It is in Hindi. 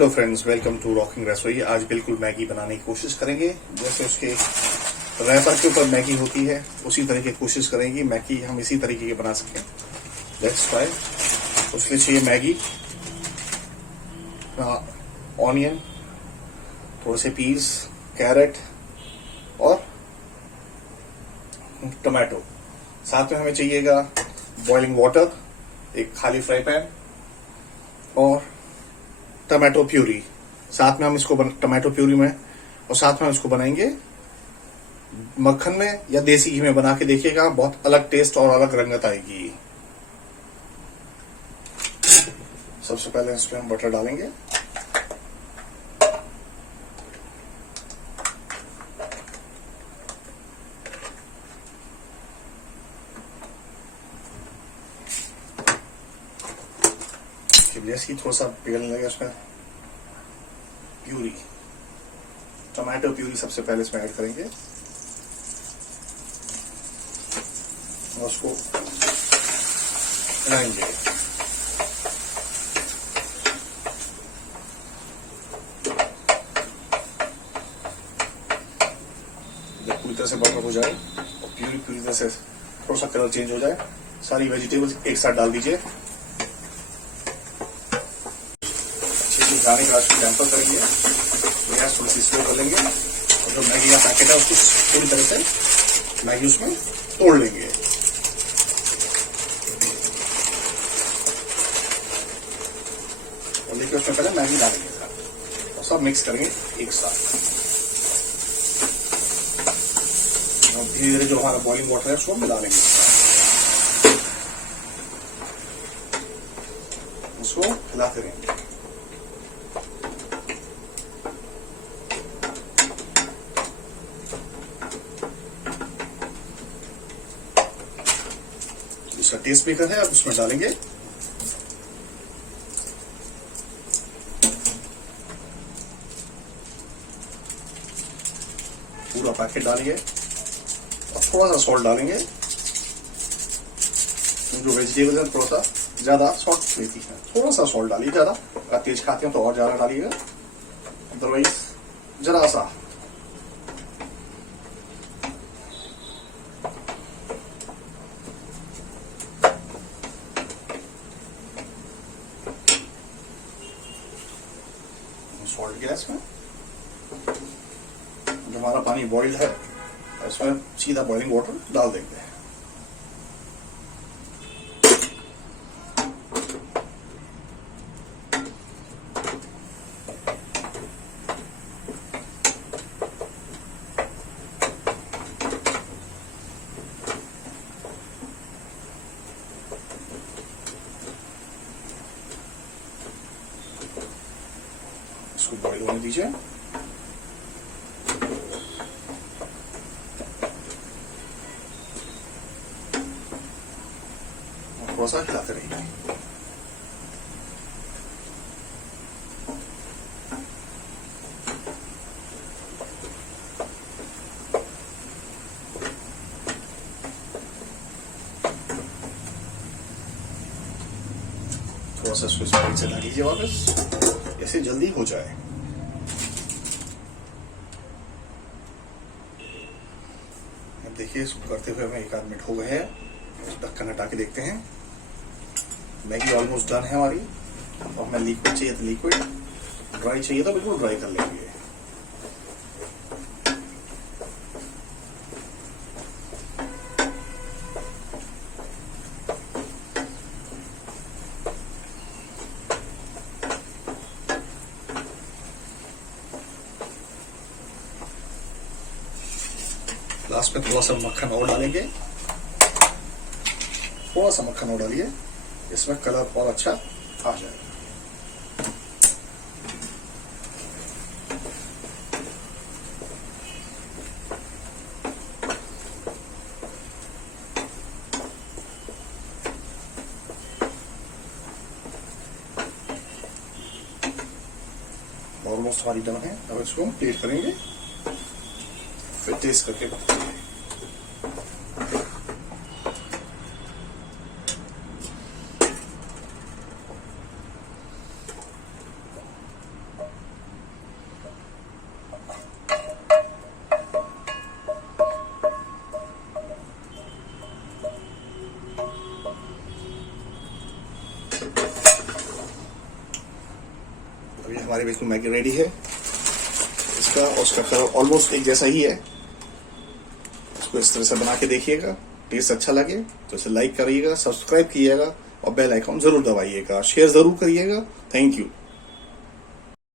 Hello friends, welcome to rocking Rasoi. आज बिल्कुल मैगी बनाने की कोशिश करेंगे। जैसे उसके रैपर के ऊपर मैगी होती है उसी तरह की कोशिश करेंगे मैगी हम इसी तरीके की बना सकें। Let's try. उसके लिए चाहिए मैगी, ऑनियन, थोड़े से पीस, कैरेट और टमाटो। साथ में हमें चाहिएगा बॉइलिंग वाटर, एक खाली फ्राई पैन और टमाटो प्यूरी। साथ में हम इसको टमाटो प्यूरी में और साथ में हम इसको बनाएंगे मक्खन में या देसी घी में। बना के देखिएगा, बहुत अलग टेस्ट और अलग रंगत आएगी। सबसे पहले इसमें हम बटर डालेंगे। जैसे थोड़ा सा पिघलने लगे उसमें प्यूरी, टमाटो प्यूरी सबसे पहले इसमें ऐड करेंगे और उसको मिलाएंगे। जब पूरी तरह से बटर हो जाए और प्यूरी पूरी तरह से थोड़ा सा कलर चेंज हो जाए, सारी वेजिटेबल्स एक साथ डाल दीजिए। गाने का टेम्पर करेंगे, गैस थोड़ी सी स्लो कर लेंगे और जो मैगी का पैकेट है उसको पूरी तरह से मैगी उसमें तोड़ लेंगे। और देखिए उसमें पहले मैगी डालेंगे और सब मिक्स करेंगे एक साथ। और धीरे धीरे जो हमारा बॉइलिंग वाटर है उसको मिला लेंगे, उसको हिलाते रहेंगे। इसका टेस्ट मेकर है, अब उसमें डालेंगे पूरा पैकेट डालेंगे और थोड़ा सा सॉल्ट डालेंगे। जो वेजिटेबल है थोड़ा सा ज्यादा सॉल्ट लेती है, थोड़ा सा सॉल्ट डालिए। ज्यादा अगर तेज खाते हैं तो और ज्यादा डालिएगा, अदरवाइज जरा सा। सॉल्ट गैस में जो हमारा पानी बॉइल्ड है इसमें सीधा बॉइलिंग वाटर डाल देंगे। इसको बॉइल होने दीजिए। और थोड़ा सा हिलाते रहिए। थोड़ा सा इसको स्पाइस से ला लीजिए वापस, ऐसे जल्दी हो जाए। अब देखिए इसको करते हुए हमें 1 आध मिनट हो गए हैं। ढक्कन हटा के देखते हैं। मैगी ऑलमोस्ट डन है हमारी। और हमें लिक्विड चाहिए तो लिक्विड, ड्राई चाहिए तो बिल्कुल ड्राई कर लेंगे। लास्ट में थोड़ा सा मक्खन और डालेंगे, थोड़ा सा मक्खन और डालिए, इसमें कलर और अच्छा आ जाएगा। ऑलमोस्ट हमारी डन है। अब इसको हम प्लेट करेंगे, फिर टेस्ट करके बताएंगे। हमारी बिल्कुल मैगी रेडी है। इसका और उसका कलर ऑलमोस्ट एक जैसा ही है। इसको इस तरह से बना के देखिएगा, टेस्ट अच्छा लगे तो इसे लाइक करिएगा, सब्सक्राइब कीजिएगा और बेल आइकॉन जरूर दबाइएगा, शेयर जरूर करिएगा। Thank you.